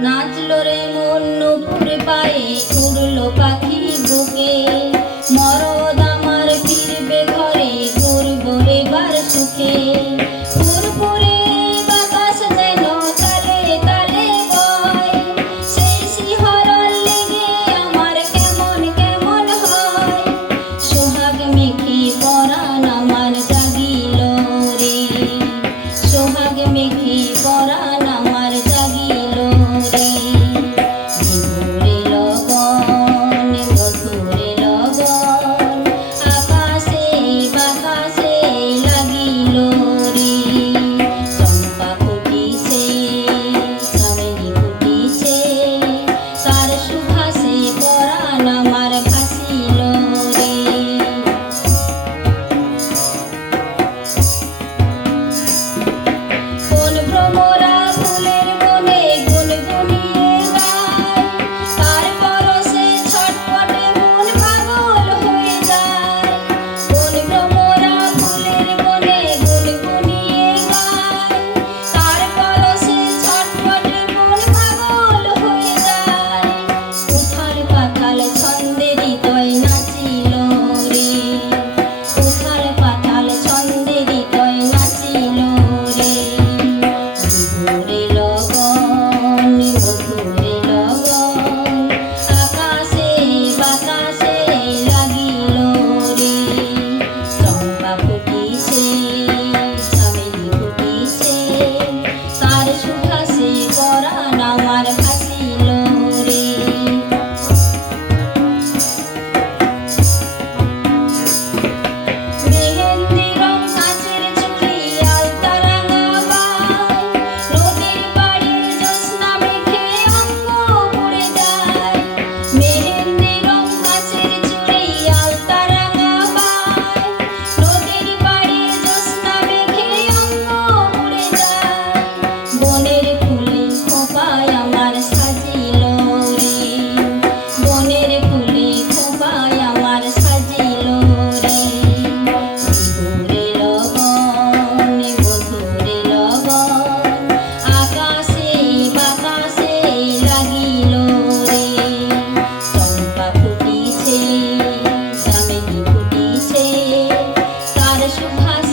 নাচল রে মন নূপুর পায়ে উড়ল পাখি বুকে। মরদ আমার ফিরবে ঘরে করব এবার সুখে। আমার কেমন কেমন হয়। সোহাগ high.